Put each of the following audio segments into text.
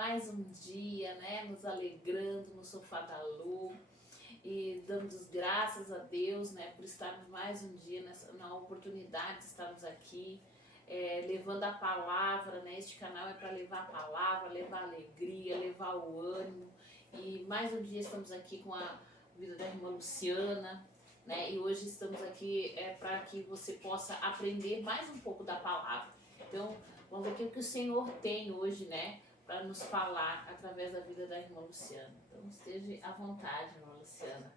mais um dia, né, nos alegrando no sofá da Lu e dando graças a Deus, né, por estarmos mais um dia na oportunidade de estarmos aqui, levando a palavra, né, este canal é para levar a palavra, levar a alegria, levar o ânimo, e mais um dia estamos aqui com a vida da irmã Luciana, né, e hoje estamos aqui para que você possa aprender mais um pouco da palavra. Então, vamos ver o que o Senhor tem hoje, né, para nos falar através da vida da irmã Luciana. Então, esteja à vontade, irmã Luciana.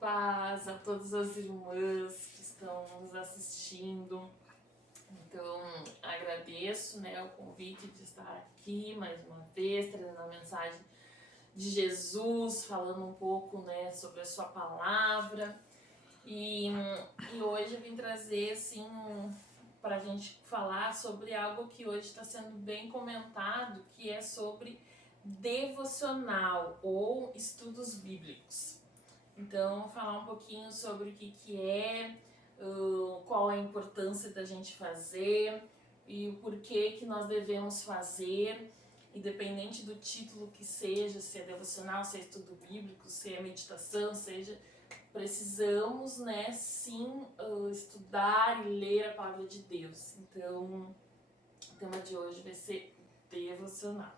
Paz a todas as irmãs que estão nos assistindo. Então, agradeço, né, o convite de estar aqui mais uma vez, trazendo a mensagem de Jesus, falando um pouco, né, sobre a sua palavra. E hoje eu vim trazer, assim, para a gente falar sobre algo que hoje está sendo bem comentado, que é sobre devocional ou estudos bíblicos. Então, falar um pouquinho sobre o que é, qual a importância da gente fazer e o porquê que nós devemos fazer, independente do título que seja, se é devocional, se é estudo bíblico, se é meditação, seja, precisamos, né, sim, estudar e ler a palavra de Deus. Então, o tema de hoje vai ser devocional.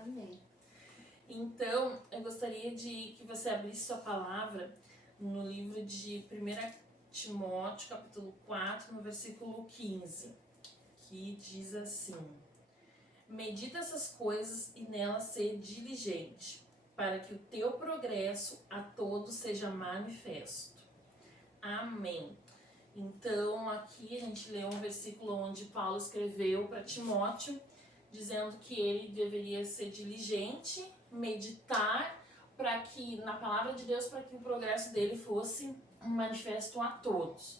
Amém. Então, eu gostaria de que você abrisse sua palavra no livro de 1 Timóteo, capítulo 4, no versículo 15, que diz assim: medita essas coisas e nelas ser diligente, para que o teu progresso a todos seja manifesto. Amém. Então, aqui a gente lê um versículo onde Paulo escreveu para Timóteo, dizendo que ele deveria ser diligente, meditar para que na palavra de Deus, para que o progresso dele fosse manifesto a todos.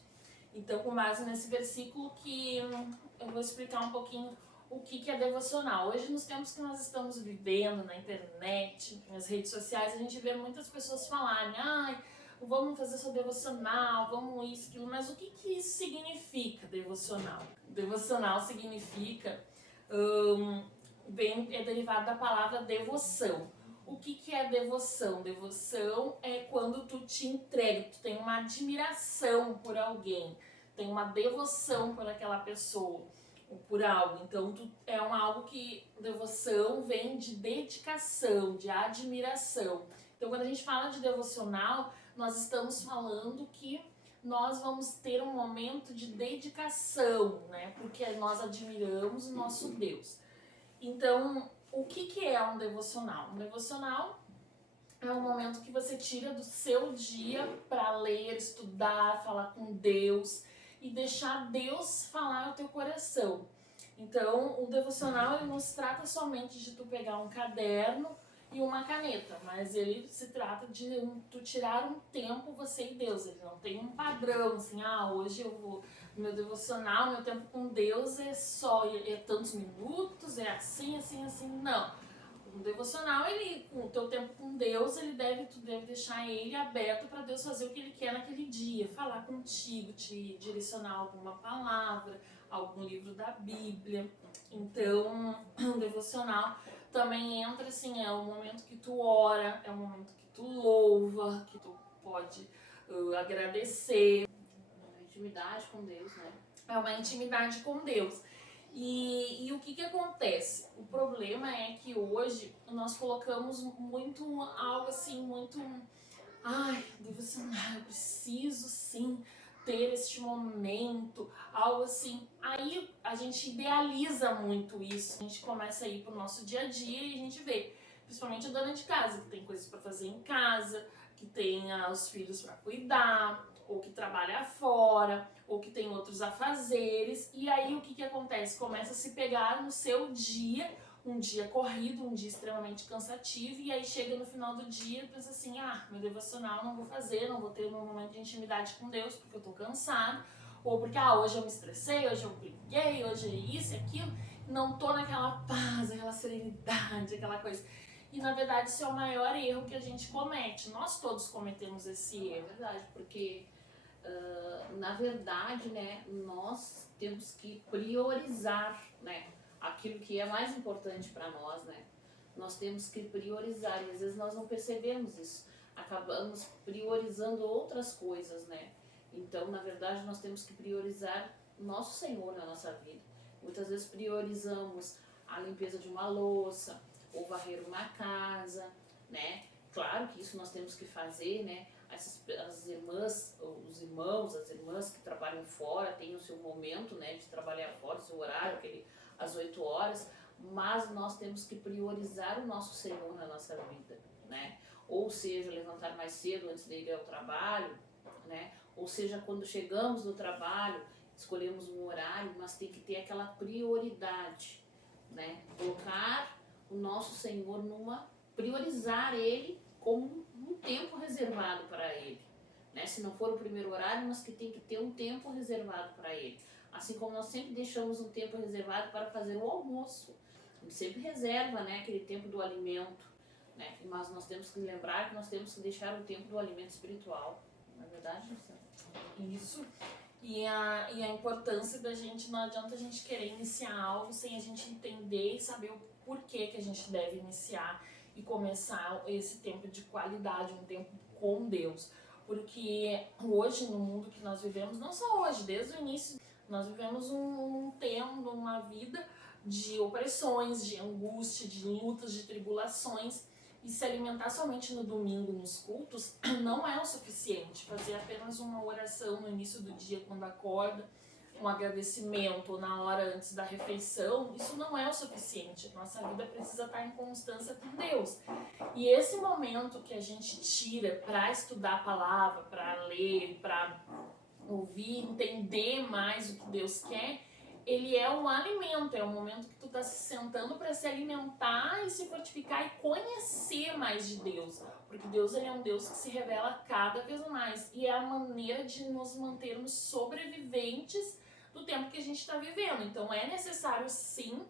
Então, com base nesse versículo que eu vou explicar um pouquinho o que é devocional. Hoje, nos tempos que nós estamos vivendo, na internet, nas redes sociais, a gente vê muitas pessoas falarem: vamos fazer sua devocional, vamos isso, aquilo. Mas o que isso significa, devocional? Devocional significa, é derivado da palavra devoção. O que é devoção? Devoção é quando tu te entrega, tu tem uma admiração por alguém, tem uma devoção por aquela pessoa, ou por algo. Então, algo que devoção vem de dedicação, de admiração. Então, quando a gente fala de devocional, nós estamos falando que nós vamos ter um momento de dedicação, né? Porque nós admiramos o nosso Deus. Então, o que é um devocional? Um devocional é um momento que você tira do seu dia para ler, estudar, falar com Deus e deixar Deus falar no teu coração. Então, o devocional ele não se trata somente de tu pegar um caderno e uma caneta, mas ele se trata de tu tirar um tempo, você e Deus. Ele não tem um padrão, assim, hoje eu vou, meu devocional, meu tempo com Deus é tantos minutos, é assim, assim, assim, não. O devocional, com o teu tempo com Deus, tu deve deixar ele aberto para Deus fazer o que ele quer naquele dia, falar contigo, te direcionar alguma palavra, algum livro da Bíblia. Então, o devocional também entra assim, é o momento que tu ora, é o momento que tu louva, que tu pode agradecer. Uma intimidade com Deus, né? É uma intimidade com Deus. E o que acontece? O problema é que hoje nós colocamos muito algo assim, muito... devocional, eu preciso sim ter este momento, algo assim. Aí a gente idealiza muito isso, a gente começa a ir pro nosso dia a dia e a gente vê, principalmente a dona de casa, que tem coisas para fazer em casa, que tem os filhos para cuidar, ou que trabalha fora, ou que tem outros afazeres, e aí o que acontece? Começa a se pegar no seu dia, um dia corrido, um dia extremamente cansativo, e aí chega no final do dia e pensa assim: meu devocional não vou fazer, não vou ter meu momento de intimidade com Deus porque eu tô cansado, ou porque hoje eu me estressei, hoje eu briguei, hoje é isso e aquilo, não tô naquela paz, aquela serenidade, aquela coisa. E na verdade esse é o maior erro que a gente comete, nós todos cometemos esse erro. É verdade, porque na verdade, né, nós temos que priorizar, né, aquilo que é mais importante para nós, né? Nós temos que priorizar, e às vezes nós não percebemos isso, acabamos priorizando outras coisas, né? Então, na verdade, nós temos que priorizar o nosso Senhor na nossa vida. Muitas vezes priorizamos a limpeza de uma louça, ou varrer uma casa, né? Claro que isso nós temos que fazer, né? As irmãs, os irmãos, as irmãs que trabalham fora têm o seu momento, né, de trabalhar fora, o seu horário, às 8 horas, mas nós temos que priorizar o nosso Senhor na nossa vida, né? Ou seja, levantar mais cedo antes de ir ao trabalho, né? Ou seja, quando chegamos do trabalho, escolhemos um horário, mas tem que ter aquela prioridade, né? Colocar o nosso Senhor priorizar Ele como um tempo reservado para Ele, né? Se não for o primeiro horário, mas que tem que ter um tempo reservado para Ele. Assim como nós sempre deixamos um tempo reservado para fazer o almoço. A gente sempre reserva, né, aquele tempo do alimento, né? Mas nós temos que lembrar que nós temos que deixar o tempo do alimento espiritual. Não é verdade, Marcelo? Isso. E a importância da gente, não adianta a gente querer iniciar algo sem a gente entender e saber o porquê que a gente deve iniciar e começar esse tempo de qualidade, um tempo com Deus. Porque hoje, no mundo que nós vivemos, não só hoje, desde o início, nós vivemos um tempo, uma vida de opressões, de angústia, de lutas, de tribulações. E se alimentar somente no domingo, nos cultos, não é o suficiente. Fazer apenas uma oração no início do dia, quando acorda, um agradecimento, ou na hora antes da refeição, isso não é o suficiente. Nossa vida precisa estar em constância com Deus. E esse momento que a gente tira para estudar a palavra, para ler, para ouvir, entender mais o que Deus quer, ele é um alimento, é o momento que tu tá se sentando para se alimentar e se fortificar e conhecer mais de Deus, porque Deus, ele é um Deus que se revela cada vez mais e é a maneira de nos mantermos sobreviventes do tempo que a gente está vivendo. Então é necessário, sim,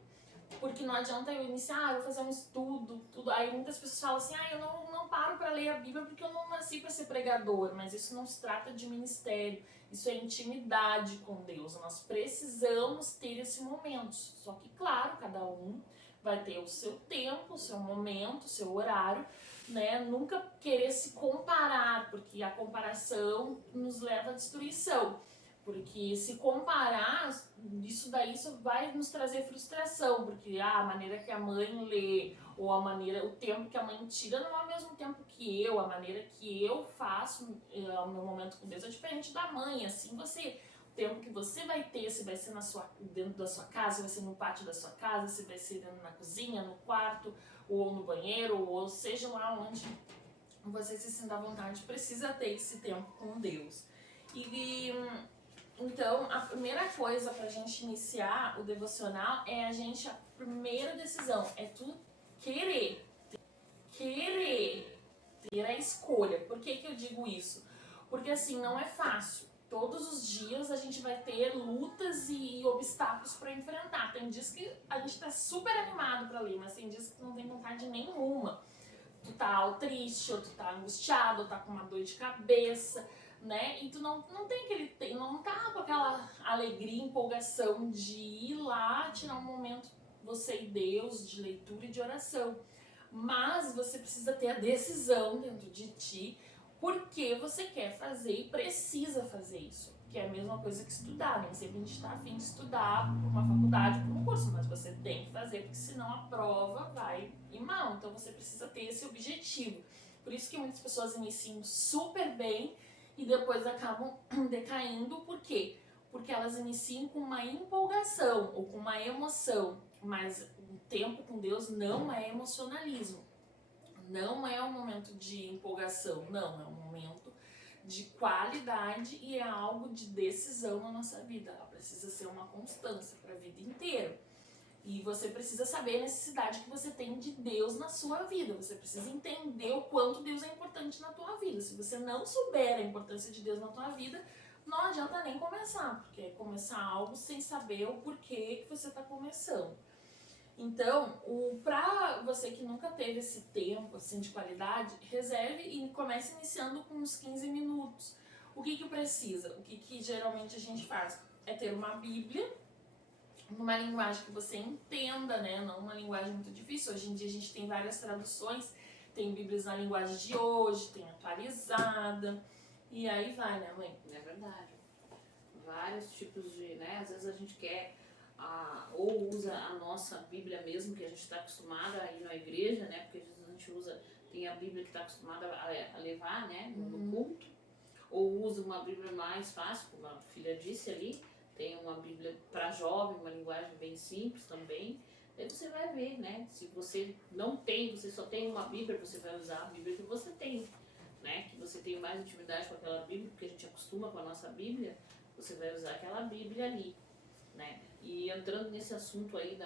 porque não adianta eu iniciar, vou fazer um estudo, tudo. Aí muitas pessoas falam assim, eu não paro para ler a Bíblia porque eu não nasci para ser pregador, mas isso não se trata de ministério, isso é intimidade com Deus. Nós precisamos ter esse momento, só que claro, cada um vai ter o seu tempo, o seu momento, o seu horário, né? Nunca querer se comparar, porque a comparação nos leva à destruição. Porque se comparar, isso vai nos trazer frustração, porque a maneira que a mãe lê, ou o tempo que a mãe tira não é o mesmo tempo que eu, a maneira que eu faço o meu momento com Deus é diferente da mãe. Assim o tempo que você vai ter, se vai ser dentro da sua casa, se vai ser no pátio da sua casa, se vai ser na cozinha, no quarto, ou no banheiro, ou seja lá onde você se sinta à vontade, precisa ter esse tempo com Deus. Então, a primeira coisa pra gente iniciar o devocional é a primeira decisão, é tu querer ter a escolha. Por que eu digo isso? Porque assim, não é fácil. Todos os dias a gente vai ter lutas e obstáculos pra enfrentar. Tem dias que a gente tá super animado pra ler, mas tem dias que tu não tem vontade nenhuma. Tu tá triste, ou tu tá angustiado, ou tá com uma dor de cabeça, né? E tu não tá com aquela alegria, empolgação de ir lá, tirar um momento, você e Deus, de leitura e de oração. Mas você precisa ter a decisão dentro de ti, porque você quer fazer e precisa fazer isso. Que é a mesma coisa que estudar, nem sempre a gente tá afim de estudar por uma faculdade, por um curso, mas você tem que fazer, porque senão a prova vai ir mal. Então você precisa ter esse objetivo. Por isso que muitas pessoas iniciam super bem e depois acabam decaindo. Por quê? Porque elas iniciam com uma empolgação ou com uma emoção, mas o tempo com Deus não é emocionalismo, não é um momento de empolgação, não, é um momento de qualidade e é algo de decisão na nossa vida. Ela precisa ser uma constância para a vida inteira. E você precisa saber a necessidade que você tem de Deus na sua vida. Você precisa entender o quanto Deus é importante na tua vida. Se você não souber a importância de Deus na tua vida, não adianta nem começar, porque é começar algo sem saber o porquê que você está começando. Então, pra você que nunca teve esse tempo assim, de qualidade, reserve e comece iniciando com uns 15 minutos. O que precisa? O que geralmente a gente faz? É ter uma Bíblia numa linguagem que você entenda, né? Não uma linguagem muito difícil. Hoje em dia a gente tem várias traduções, tem Bíblias na linguagem de hoje, tem atualizada, e aí vai, né, mãe? É verdade. Vários tipos de, né? Às vezes a gente quer, ou usa a nossa Bíblia mesmo, que a gente está acostumada a ir na igreja, né? Porque às vezes a gente usa, tem a Bíblia que está acostumada a levar, né? No culto. Ou usa uma Bíblia mais fácil, como a filha disse ali. Tem uma Bíblia para jovem, uma linguagem bem simples também. Aí você vai ver, né? Se você não tem, você só tem uma Bíblia, você vai usar a Bíblia que você tem, né? Que você tem mais intimidade com aquela Bíblia, porque a gente acostuma com a nossa Bíblia, você vai usar aquela Bíblia ali, né? E entrando nesse assunto aí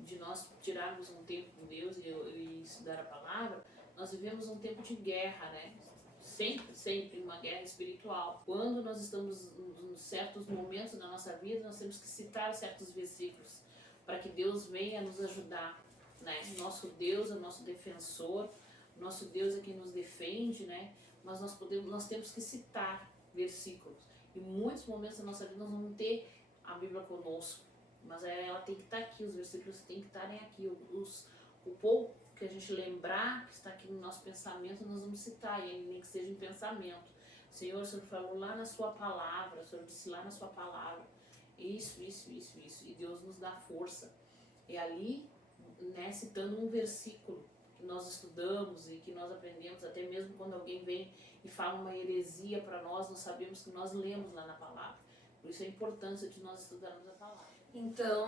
de nós tirarmos um tempo com Deus e estudar a palavra, nós vivemos um tempo de guerra, né? Sempre uma guerra espiritual. Quando nós estamos em certos momentos da nossa vida, nós temos que citar certos versículos para que Deus venha nos ajudar, né? Nosso Deus é o nosso defensor, nosso Deus é quem nos defende, né? Mas nós temos que citar versículos. Em muitos momentos da nossa vida nós vamos ter a Bíblia conosco, mas ela tem que estar aqui, os versículos têm que estarem aqui, o pouco que a gente lembrar, que está aqui no nosso pensamento, nós vamos citar ele, nem que seja em pensamento. Senhor, o Senhor falou lá na sua palavra, o Senhor disse lá na sua palavra, isso, e Deus nos dá força. E ali, né, citando um versículo que nós estudamos e que nós aprendemos, até mesmo quando alguém vem e fala uma heresia para nós sabemos que nós lemos lá na palavra. Por isso a importância de nós estudarmos a palavra. Então,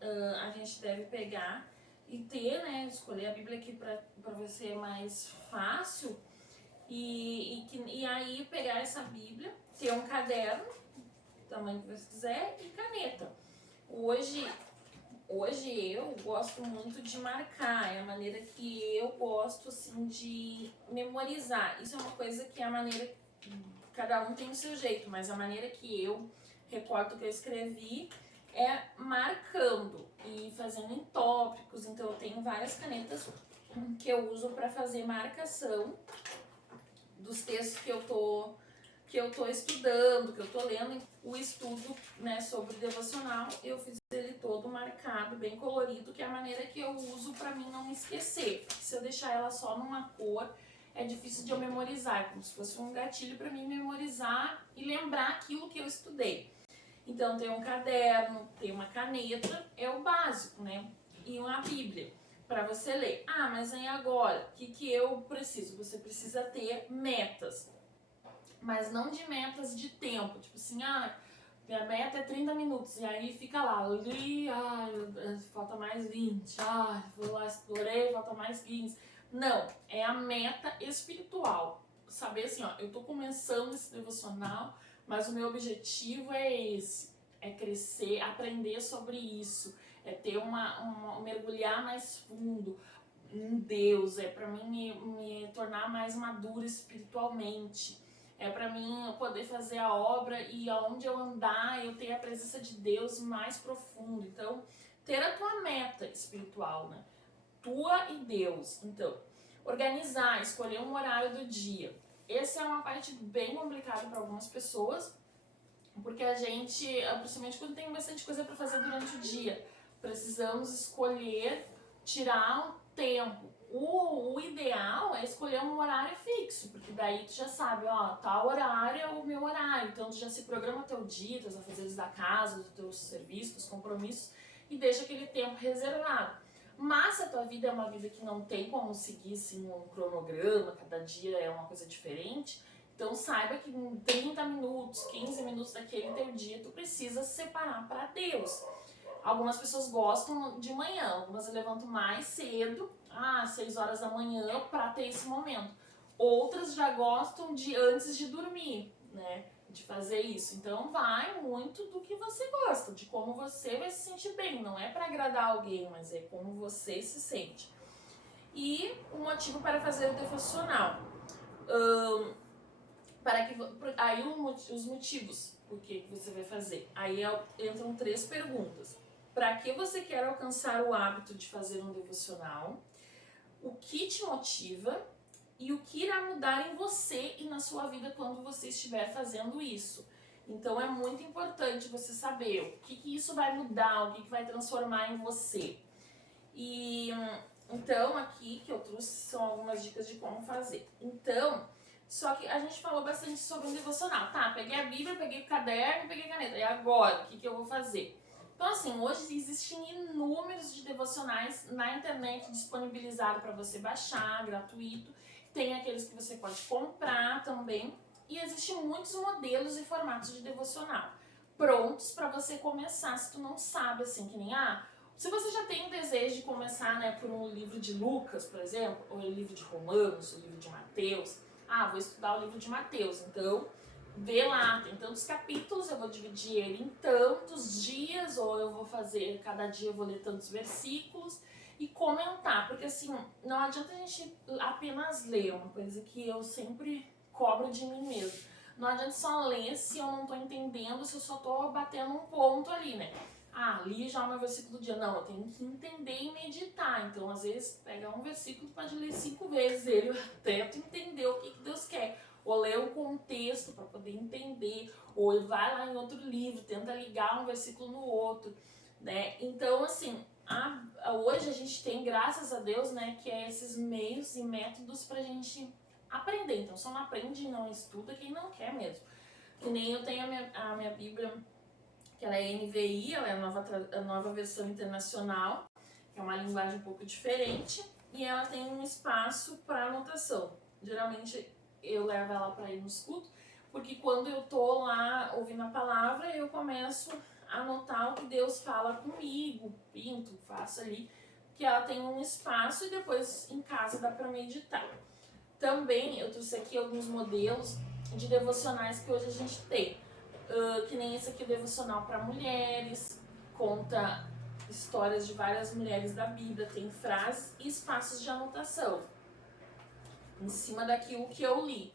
a gente deve pegar e ter, né, escolher a Bíblia aqui para você mais fácil e aí pegar essa Bíblia, ter um caderno, tamanho que você quiser, e caneta. Hoje eu gosto muito de marcar, é a maneira que eu gosto, assim, de memorizar. Isso é uma coisa que é a maneira, cada um tem o seu jeito, mas a maneira que eu recordo que eu escrevi é marcando e fazendo em tópicos. Então eu tenho várias canetas que eu uso para fazer marcação dos textos que eu tô estudando, que eu tô lendo. O estudo, né, sobre devocional, eu fiz ele todo marcado, bem colorido, que é a maneira que eu uso para mim não me esquecer. Se eu deixar ela só numa cor, é difícil de eu memorizar, é como se fosse um gatilho para mim memorizar e lembrar aquilo que eu estudei. Então tem um caderno, tem uma caneta, é o básico, né? E uma Bíblia para você ler. Ah, mas aí agora, o que eu preciso? Você precisa ter metas, mas não de metas de tempo, tipo assim, minha meta é 30 minutos, e aí fica lá, li, falta mais 20, vou lá, explorei, falta mais 15. Não, é a meta espiritual. Saber assim, eu tô começando esse devocional, mas o meu objetivo é esse, é crescer, aprender sobre isso, é ter mergulhar mais fundo em Deus, é para mim me tornar mais madura espiritualmente, é para mim poder fazer a obra e aonde eu andar eu ter a presença de Deus mais profundo. Então, ter a tua meta espiritual, né? Tua e Deus. Então, organizar, escolher um horário do dia. Essa é uma parte bem complicada para algumas pessoas, porque a gente, principalmente quando tem bastante coisa para fazer durante o dia, precisamos escolher, tirar um tempo. O ideal é escolher um horário fixo, porque daí tu já sabe, tal horário é o meu horário, então tu já se programa teu dia, teus afazeres da casa, dos teus serviços, dos compromissos, e deixa aquele tempo reservado. Mas se a tua vida é uma vida que não tem como seguir assim, um cronograma, cada dia é uma coisa diferente, então saiba que em 30 minutos, 15 minutos daquele teu dia, tu precisa separar para Deus. Algumas pessoas gostam de manhã, algumas levantam mais cedo, 6 horas da manhã, para ter esse momento. Outras já gostam de antes de dormir, né? De fazer isso. Então vai muito do que você gosta, de como você vai se sentir bem. Não é para agradar alguém, mas é como você se sente. E o motivo para fazer o devocional. Aí os motivos por que você vai fazer. Aí entram 3 perguntas. Para que você quer alcançar o hábito de fazer um devocional? O que te motiva? E o que irá mudar em você e na sua vida quando você estiver fazendo isso? Então é muito importante você saber o que isso vai mudar, o que vai transformar em você. E então aqui que eu trouxe são algumas dicas de como fazer. Então, só que a gente falou bastante sobre um devocional. Tá, peguei a Bíblia, peguei o caderno, peguei a caneta. E agora, o que eu vou fazer? Então assim, hoje existem inúmeros de devocionais na internet disponibilizados para você baixar, gratuito. Tem aqueles que você pode comprar também. E existem muitos modelos e formatos de devocional prontos para você começar, se tu não sabe, assim, que nem, se você já tem o desejo de começar, né, por um livro de Lucas, por exemplo, ou o livro de Romanos, o livro de Mateus, vou estudar o livro de Mateus, então, vê lá, tem tantos capítulos, eu vou dividir ele em tantos dias, ou eu vou fazer, cada dia eu vou ler tantos versículos, e comentar, porque assim, não adianta a gente apenas ler, uma coisa que eu sempre cobro de mim mesmo. Não adianta só ler se eu não tô entendendo, se eu só tô batendo um ponto ali, né? Li já o meu versículo do dia. Não, eu tenho que entender e meditar. Então, às vezes, pega um versículo, pode ler 5 vezes ele até tu entender o que Deus quer. Ou ler o contexto para poder entender. Ou vai lá em outro livro, tenta ligar um versículo no outro, né? Então, assim, hoje a gente tem, graças a Deus, né, que é esses meios e métodos pra gente aprender. Então, só não aprende e não estuda quem não quer mesmo. Que nem eu tenho a minha Bíblia, que ela é NVI, ela é a nova versão internacional, que é uma linguagem um pouco diferente, e ela tem um espaço para anotação. Geralmente eu levo ela para ir no escudo, porque quando eu tô lá ouvindo a palavra, eu começo a anotar o que Deus fala comigo, pinto, faço ali, que ela tem um espaço e depois em casa dá para meditar. Também eu trouxe aqui alguns modelos de devocionais que hoje a gente tem. Que nem esse aqui, o devocional para mulheres, conta histórias de várias mulheres da Bíblia, tem frases e espaços de anotação em cima daquilo que eu li.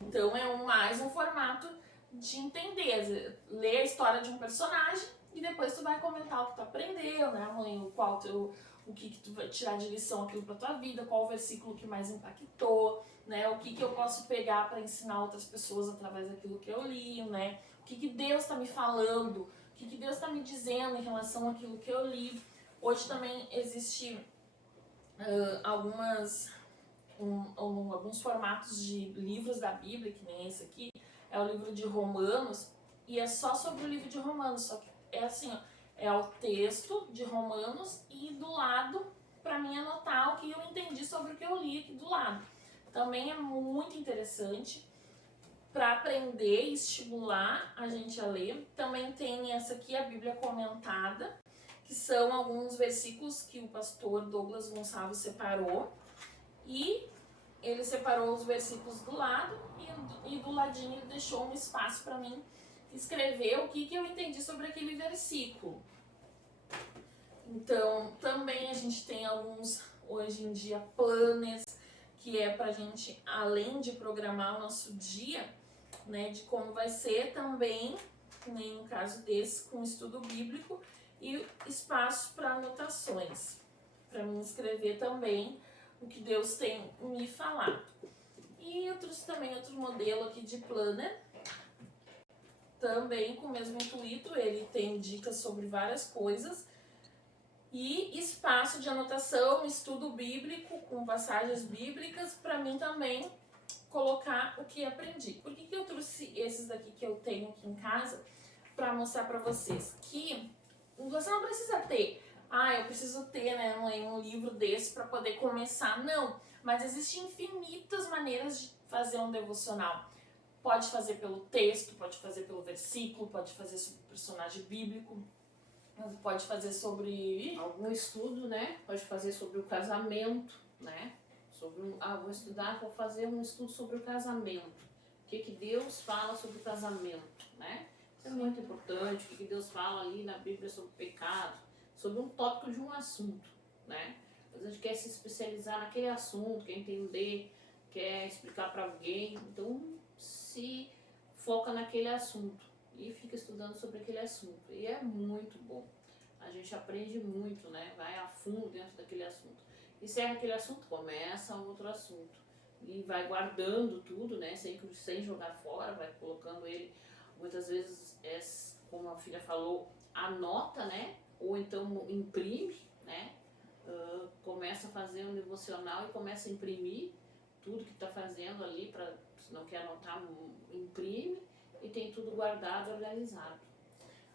Então é mais um formato de entender, ler a história de um personagem e depois tu vai comentar o que tu aprendeu, né, mãe? O que tu vai tirar de lição aquilo pra tua vida, qual o versículo que mais impactou, né? O que eu posso pegar para ensinar outras pessoas através daquilo que eu li, né? O que Deus está me falando, o que Deus está me dizendo em relação àquilo que eu li. Hoje também existe alguns formatos de livros da Bíblia, que nem esse aqui, é o livro de Romanos, e é só sobre o livro de Romanos, só que é assim, é o texto de Romanos e do lado, para mim anotar o que eu entendi sobre o que eu li aqui do lado. Também é muito interessante para aprender e estimular a gente a ler. Também tem essa aqui, a Bíblia comentada, que são alguns versículos que o pastor Douglas Gonçalves separou. E ele separou os versículos do lado e do ladinho ele deixou um espaço para mim escrever o que eu entendi sobre aquele versículo. Então, também a gente tem alguns, hoje em dia, planners, que é pra gente, além de programar o nosso dia, né, de como vai ser também, nem no caso desse, com estudo bíblico, e espaço para anotações, para mim escrever também o que Deus tem me falado. E eu trouxe também outro modelo aqui de planner, também com o mesmo intuito, ele tem dicas sobre várias coisas, e espaço de anotação, estudo bíblico, com passagens bíblicas, para mim também colocar o que aprendi. Por que eu trouxe esses daqui que eu tenho aqui em casa? Para mostrar para vocês que você não precisa ter, eu preciso ter, né, um livro desse para poder começar. Não, mas existem infinitas maneiras de fazer um devocional. Pode fazer pelo texto, pode fazer pelo versículo, pode fazer sobre o personagem bíblico, pode fazer sobre algum estudo, né? Pode fazer sobre o casamento, né? Vou fazer um estudo sobre o casamento. O que Deus fala sobre o casamento, né? Isso é muito importante. O que Deus fala ali na Bíblia sobre o pecado, sobre um tópico de um assunto, né? Às vezes a gente quer se especializar naquele assunto, quer entender, quer explicar para alguém, então se foca naquele assunto e fica estudando sobre aquele assunto. E é muito bom. A gente aprende muito, né? Vai a fundo dentro daquele assunto. Encerra aquele assunto, começa outro assunto. E vai guardando tudo, né? Sem jogar fora, vai colocando ele, muitas vezes, como a filha falou, anota, né? Ou então imprime, né? Começa a fazer um devocional e começa a imprimir tudo que está fazendo ali, se não quer anotar, imprime e tem tudo guardado, organizado.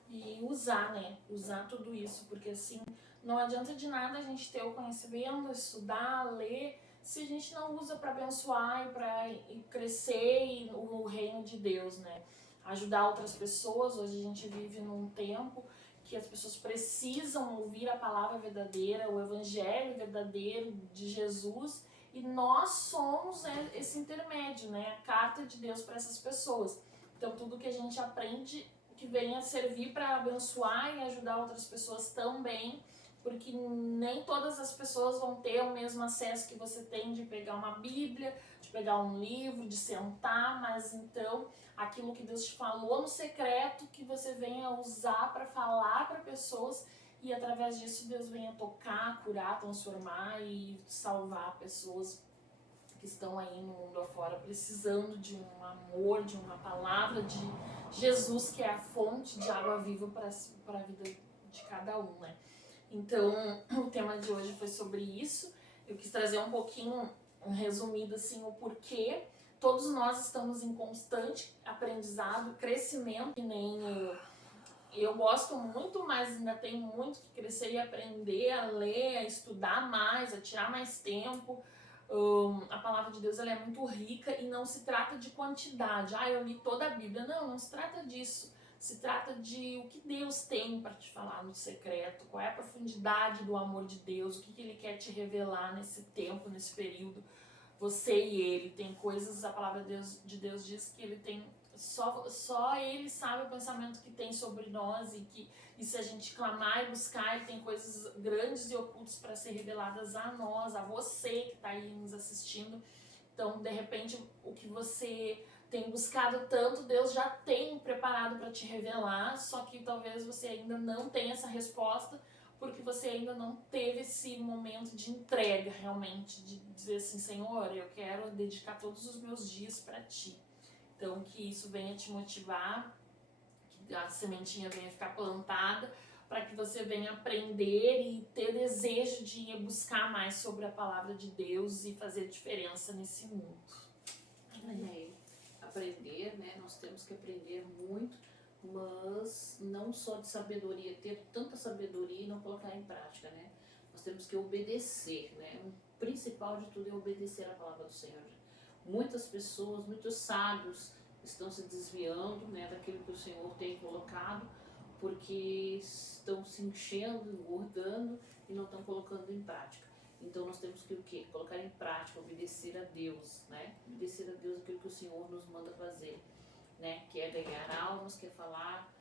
E usar, né? Usar tudo isso, porque assim, não adianta de nada a gente ter o conhecimento, estudar, ler, se a gente não usa para abençoar e para crescer o reino de Deus, né? Ajudar outras pessoas. Hoje a gente vive num tempo que as pessoas precisam ouvir a palavra verdadeira, o evangelho verdadeiro de Jesus, e nós somos esse intermédio, né? A carta de Deus para essas pessoas. Então tudo que a gente aprende que venha servir para abençoar e ajudar outras pessoas também, porque nem todas as pessoas vão ter o mesmo acesso que você tem de pegar uma Bíblia, de pegar um livro, de sentar, mas então aquilo que Deus te falou no secreto, que você venha usar para falar para pessoas, e através disso Deus venha tocar, curar, transformar e salvar pessoas que estão aí no mundo afora precisando de um amor, de uma palavra de Jesus, que é a fonte de água viva para a vida de cada um, né? Então, o tema de hoje foi sobre isso. Eu quis trazer um pouquinho, resumido assim, o porquê todos nós estamos em constante aprendizado, crescimento, que nem eu gosto muito, mas ainda tenho muito que crescer e aprender a ler, a estudar mais, a tirar mais tempo. A palavra de Deus ela é muito rica e não se trata de quantidade. Eu li toda a Bíblia. Não se trata disso. Se trata de o que Deus tem para te falar no secreto, qual é a profundidade do amor de Deus, o que Ele quer te revelar nesse tempo, nesse período. Você e Ele tem coisas, a palavra de Deus diz que Ele tem, só Ele sabe o pensamento que tem sobre nós, e se a gente clamar e buscar, Ele tem coisas grandes e ocultas para ser reveladas a nós, a você que está aí nos assistindo. Então, de repente, o que você tem buscado tanto, Deus já tem preparado para te revelar, só que talvez você ainda não tenha essa resposta, porque você ainda não teve esse momento de entrega realmente, de dizer assim, Senhor, eu quero dedicar todos os meus dias para Ti. Então, que isso venha te motivar, que a sementinha venha ficar plantada, para que você venha aprender e ter desejo de ir buscar mais sobre a palavra de Deus e fazer diferença nesse mundo. Aprender, né? Nós temos que aprender muito, mas não só de sabedoria, ter tanta sabedoria e não colocar em prática, né? Nós temos que obedecer, né? O principal de tudo é obedecer a palavra do Senhor. Muitas pessoas, muitos sábios estão se desviando, né, daquilo que o Senhor tem colocado, porque estão se enchendo, engordando e não estão colocando em prática. Então nós temos que o quê? Colocar em prática, obedecer a Deus, né? Obedecer a Deus aquilo que o Senhor nos manda fazer, né? Que é ganhar almas, que é falar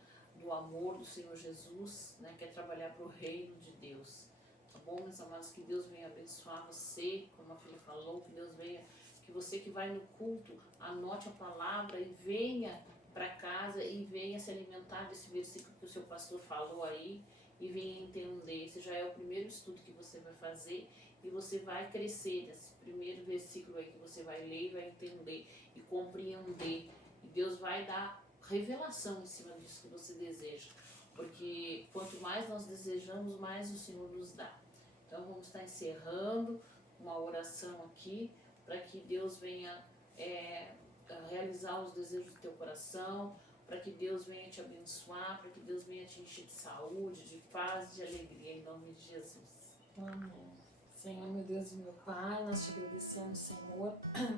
do amor do Senhor Jesus, né? Que é trabalhar para o reino de Deus. Tá bom, meus amados? Que Deus venha abençoar você, como a filha falou, que Deus venha, que você que vai no culto, anote a palavra e venha para casa e venha se alimentar desse versículo que o seu pastor falou aí, e venha entender. Esse já é o primeiro estudo que você vai fazer, e você vai crescer nesse primeiro versículo aí que você vai ler e vai entender e compreender, e Deus vai dar revelação em cima disso que você deseja, porque quanto mais nós desejamos, mais o Senhor nos dá. Então vamos estar encerrando uma oração aqui, para que Deus venha realizar os desejos do teu coração, para que Deus venha te abençoar, para que Deus venha te encher de saúde, de paz, de alegria, em nome de Jesus. Amém. Senhor, meu Deus e meu Pai, nós te agradecemos, Senhor,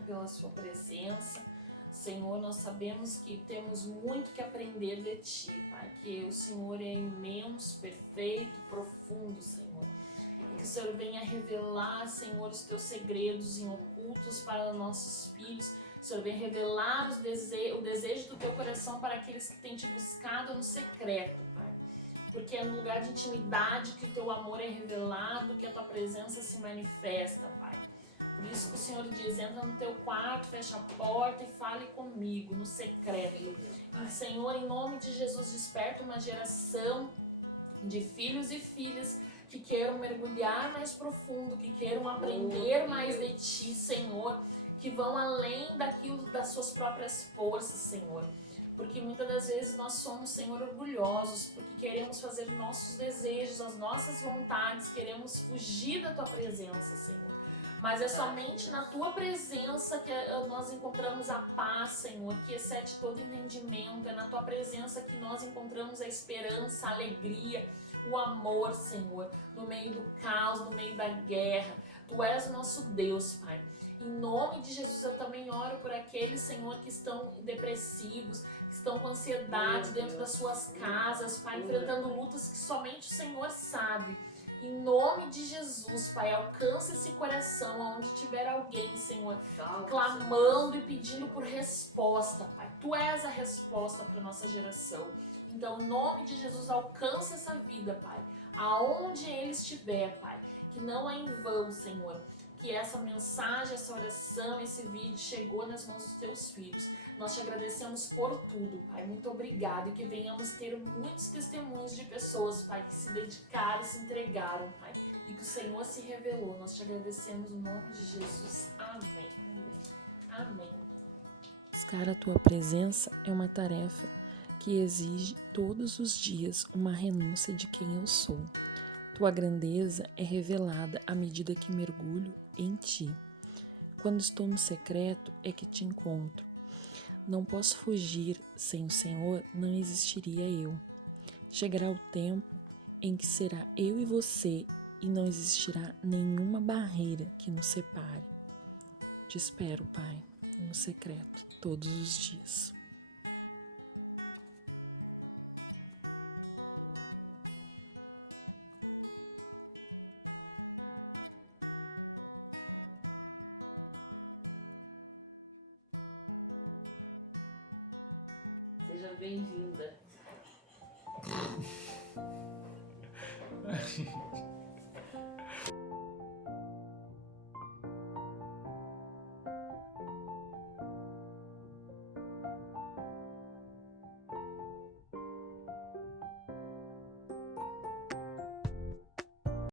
pela sua presença. Senhor, nós sabemos que temos muito que aprender de Ti, Pai, que o Senhor é imenso, perfeito, profundo, Senhor. E que o Senhor venha revelar, Senhor, os Teus segredos ocultos para os nossos filhos. O Senhor venha revelar o desejo do Teu coração para aqueles que têm Te buscado no secreto, Pai. Porque é no lugar de intimidade que o Teu amor é revelado, que a Tua presença se manifesta, Pai. Por isso que o Senhor diz, entra no teu quarto, fecha a porta e fale comigo no secreto. E, Senhor, em nome de Jesus, desperta uma geração de filhos e filhas que queiram mergulhar mais profundo, que queiram aprender mais de Ti, Senhor, que vão além daquilo das suas próprias forças, Senhor. porque muitas das vezes nós somos, Senhor, orgulhosos, porque queremos fazer nossos desejos, as nossas vontades, queremos fugir da Tua presença, Senhor. Mas é somente na Tua presença que nós encontramos a paz, Senhor, que excede todo entendimento. É na Tua presença que nós encontramos a esperança, a alegria, o amor, Senhor, no meio do caos, no meio da guerra. Tu és o nosso Deus, Pai. Em nome de Jesus, eu também oro por aqueles, Senhor, que estão depressivos, que estão com ansiedade dentro das suas casas, Pai, enfrentando lutas que somente o Senhor sabe. Em nome de Jesus, Pai, alcance esse coração onde tiver alguém, Senhor, clamando e pedindo por resposta, Pai. Tu és a resposta para nossa geração. Então, em nome de Jesus, alcance essa vida, Pai, aonde ele estiver, Pai, que não é em vão, Senhor, que essa mensagem, essa oração, esse vídeo chegou nas mãos dos Teus filhos. Nós te agradecemos por tudo, Pai. Muito obrigado e que venhamos ter muitos testemunhos de pessoas, Pai, que se dedicaram, se entregaram, Pai, e que o Senhor se revelou. Nós te agradecemos no nome de Jesus. Amém. Amém. Buscar a Tua presença é uma tarefa que exige todos os dias uma renúncia de quem eu sou. Tua grandeza é revelada à medida que mergulho em Ti. Quando estou no secreto é que Te encontro. Não posso fugir, sem o Senhor não existiria eu. Chegará o tempo em que será eu e você e não existirá nenhuma barreira que nos separe. Te espero, Pai, no secreto, todos os dias. Seja bem-vinda.